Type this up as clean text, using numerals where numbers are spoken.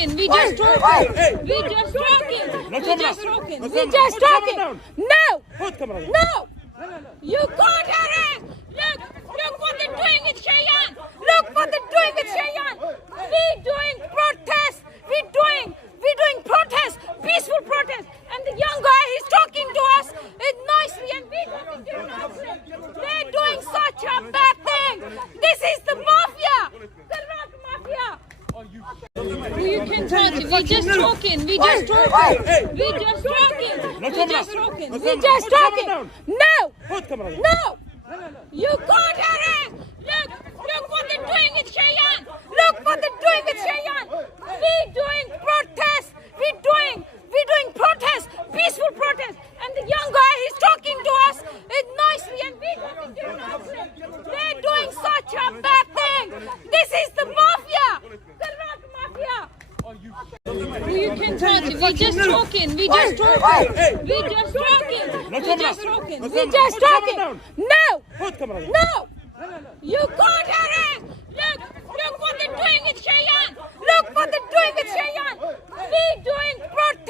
talking. We just talking. We just talking. We just talking. We just talking. No. No. You can't arrest. Look what they're doing with Cheyenne. Look what they're doing with Cheyenne. We're doing protests. We're doing protests, peaceful protests. And the young guy, he's talking to us nicely, and we're doing nothing. They're doing such a bad thing. This is the mafia. The rock mafia. You can touch it. We're just talking. We just talking. We just talking. We just talking. We just talking. No. No. You can't arrest. Look what they're doing with Cheyenne. Look what they're doing with Cheyenne. We're doing protests. We're doing protests, peaceful protests. And the young guy, he's talking to us nicely, and we're doing nothing. They're doing such a bad thing. This is the mafia. The rock mafia. You can touch it. We're just talking. We just talking. We just talking. We just talking. We just talking. No. No. You can't arrest.